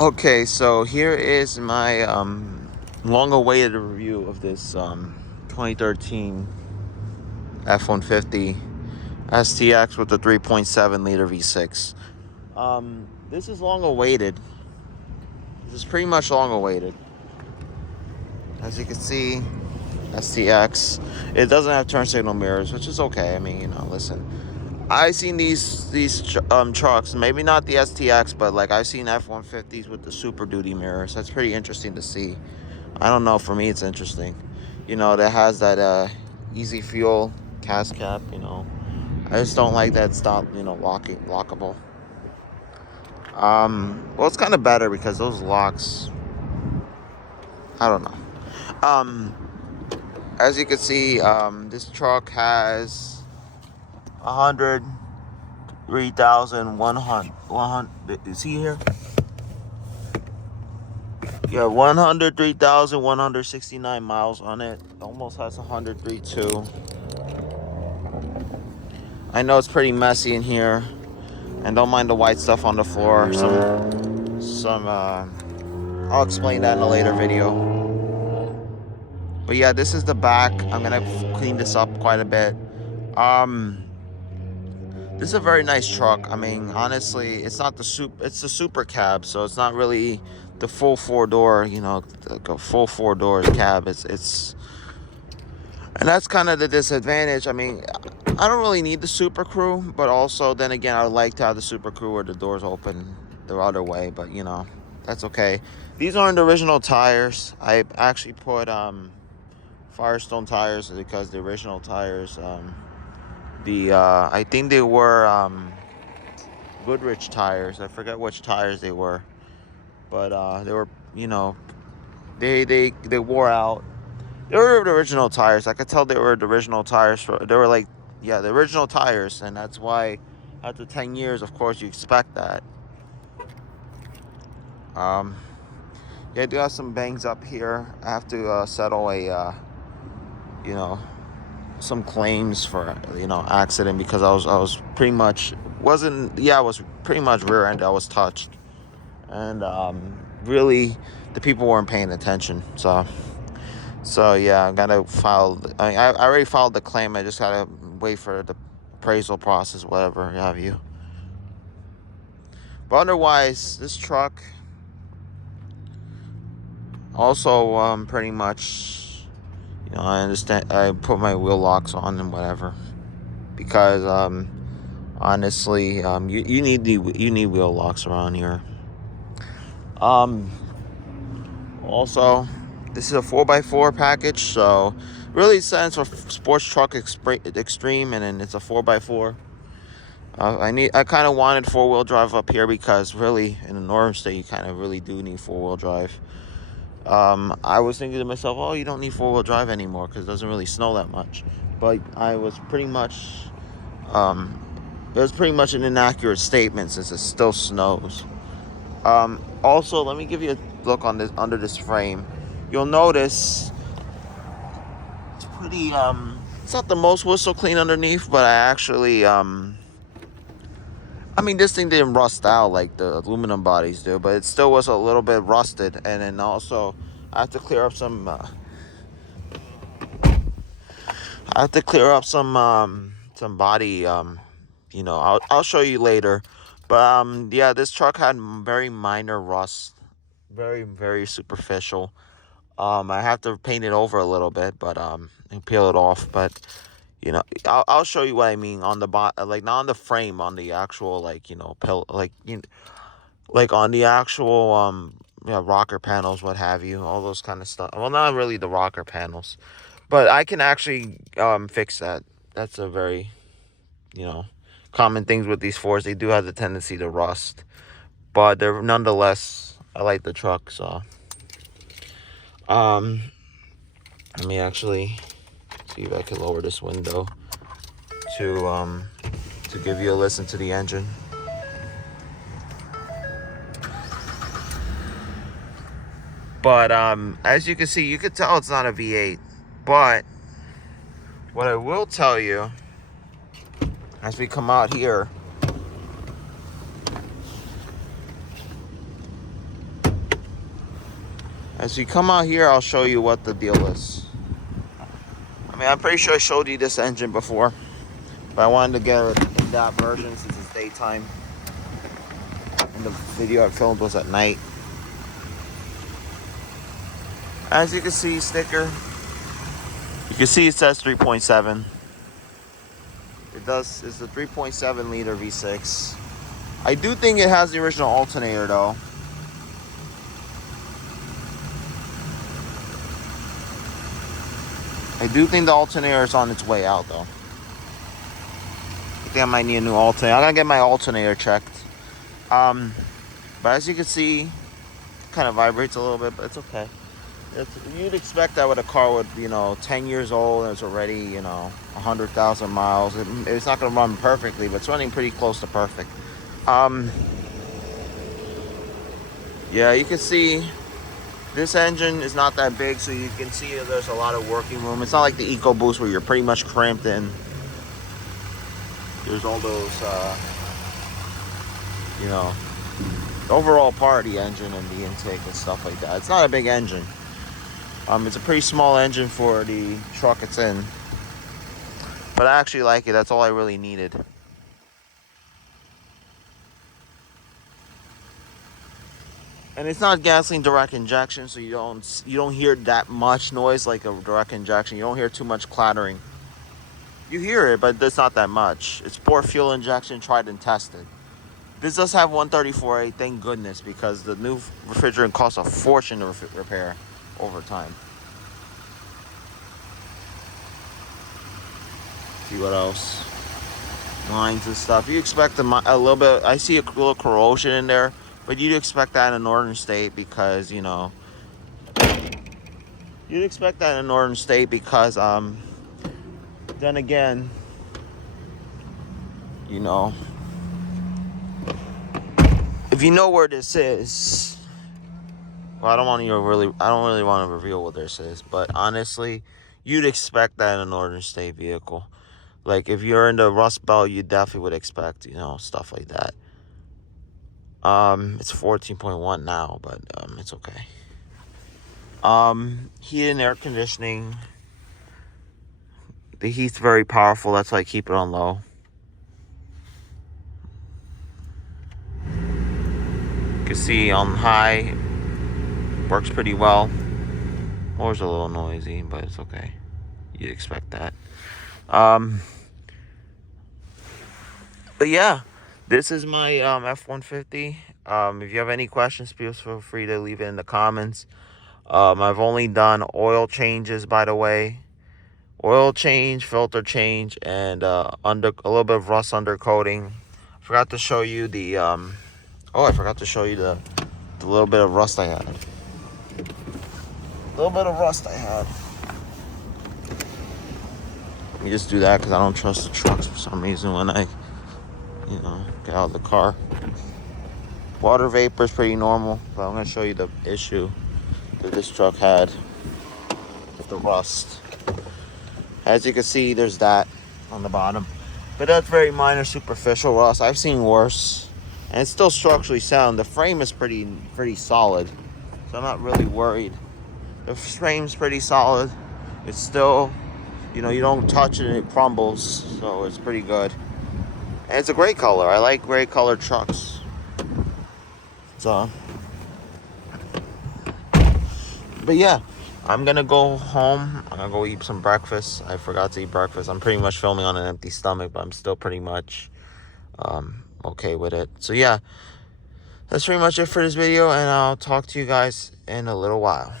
Okay, so here is my long-awaited review of this 2013 F-150 STX with the 3.7 liter V6. This is long-awaited. This is pretty much long-awaited. As you can see, STX. It doesn't have turn signal mirrors, which is okay. I mean, listen. I've seen these trucks, maybe not the STX, but like I've seen F-150s with the Super Duty mirrors. That's pretty interesting to see. I don't know. For me, it's interesting. That has that easy fuel cast cap. I just don't like that stop. Lockable. Well, it's kind of better because those locks. I don't know. As you can see, this truck has 103,100. You see here? Yeah, 103,169 miles on it. Almost has 103.2. I know it's pretty messy in here, and don't mind the white stuff on the floor. I'll explain that in a later video. But yeah, this is the back. I'm gonna clean this up quite a bit. This is a very nice truck. I mean, honestly, it's not it's the super cab, so it's not really the full four-door, like a full four-door cab. And that's kind of the disadvantage. I mean, I don't really need the Super Crew, but also then again, I would like to have the Super Crew where the doors open the other way, but that's okay. These aren't the original tires. I actually put Firestone tires because the original tires, I think they were Goodrich tires. I forget which tires they were, but they were, they wore out. They were the original tires. I could tell they were the original tires. They were like, yeah, the original tires, and that's why after 10 years, of course, you expect that. Yeah, I do have some bangs up here. I have to settle some claims for accident because I was pretty much I was pretty much rear-ended. I was touched, and really the people weren't paying attention. So yeah, I gotta file. I already filed the claim. I just gotta wait for the appraisal process, whatever have you. But otherwise, this truck also pretty much, I understand. I put my wheel locks on and whatever because honestly, you need wheel locks around here. Also, this is a 4x4 package, so really stands for Sports Truck Extreme, and then it's a 4x4. I kind of wanted 4-wheel drive up here because really in the northern state you kind of really do need 4-wheel drive. I was thinking to myself, oh, you don't need 4-wheel drive anymore because it doesn't really snow that much. But I was pretty much, it was pretty much an inaccurate statement since it still snows. Also, let me give you a look on this under this frame. You'll notice it's pretty, it's not the most whistle clean underneath, but I actually, I mean, this thing didn't rust out like the aluminum bodies do, but it still was a little bit rusted. And then also, I have to clear up some. Some body. I'll show you later. But yeah, this truck had very minor rust, very very superficial. I have to paint it over a little bit, but and peel it off. But I'll show you what I mean on the like not on the frame, on the actual like on the actual rocker panels, what have you, all those kind of stuff. Well, not really the rocker panels, but I can actually fix that. That's a very common things with these Fords. They do have the tendency to rust, but they're nonetheless. I like the truck, so let me actually see if I can lower this window to give you a listen to the engine. But as you can see, you can tell it's not a V8. But what I will tell you, as we come out here, As we come out here, I'll show you what the deal is. I mean, I'm pretty sure I showed you this engine before, but I wanted to get it in that version since it's daytime. And the video I filmed was at night. As you can see, sticker. You can see it says 3.7. It does. It's a 3.7 liter V6. I do think it has the original alternator though. I do think the alternator is on its way out though. I think I might need a new alternator. I'm gonna get my alternator checked. But as you can see, it kind of vibrates a little bit, but it's okay. You'd expect that with a car with, 10 years old and it's already, 100,000 miles. It's not going to run perfectly, but it's running pretty close to perfect. Yeah, you can see this engine is not that big, so you can see that there's a lot of working room. It's not like the EcoBoost where you're pretty much cramped in. There's all those, the overall part of the engine and the intake and stuff like that. It's not a big engine. It's a pretty small engine for the truck it's in. But I actually like it. That's all I really needed. And it's not gasoline direct injection, so you don't hear that much noise like a direct injection. You don't hear too much clattering. You hear it, but it's not that much. It's pure fuel injection, tried and tested. This does have 134A, thank goodness, because the new refrigerant costs a fortune to repair over time. See what else? Lines and stuff. You expect a little bit. I see a little corrosion in there, but you'd expect that in a northern state because, you'd expect that in a northern state because, then again, if you know where this is, well, I don't really want to reveal what this is, but honestly, you'd expect that in a northern state vehicle. Like if you're in the Rust Belt, you definitely would expect, stuff like that. It's 14.1 now, but it's okay. Heat and air conditioning. The heat's very powerful. That's why I keep it on low. You can see on high, works pretty well. Motor's a little noisy, but it's okay. You'd expect that. But yeah, this is my F-150. If you have any questions, please feel free to leave it in the comments. I've only done oil changes, by the way. Oil change, filter change, and a little bit of rust undercoating. I forgot to show you the I forgot to show you the little bit of rust I had. Let me just do that because I don't trust the trucks for some reason when I get out of the car. Water vapor is pretty normal, but I'm going to show you the issue that this truck had with the rust. As you can see, there's that on the bottom, but that's very minor superficial rust. I've seen worse, and it's still structurally sound. The frame is pretty solid, so I'm not really worried. The frame's pretty solid. It's still, you don't touch it and it crumbles, so it's pretty good. And it's a gray color. I like gray colored trucks. So, but yeah, I'm gonna go home. I'm gonna go eat some breakfast. I forgot to eat breakfast. I'm pretty much filming on an empty stomach, but I'm still pretty much okay with it. So yeah, that's pretty much it for this video, and I'll talk to you guys in a little while.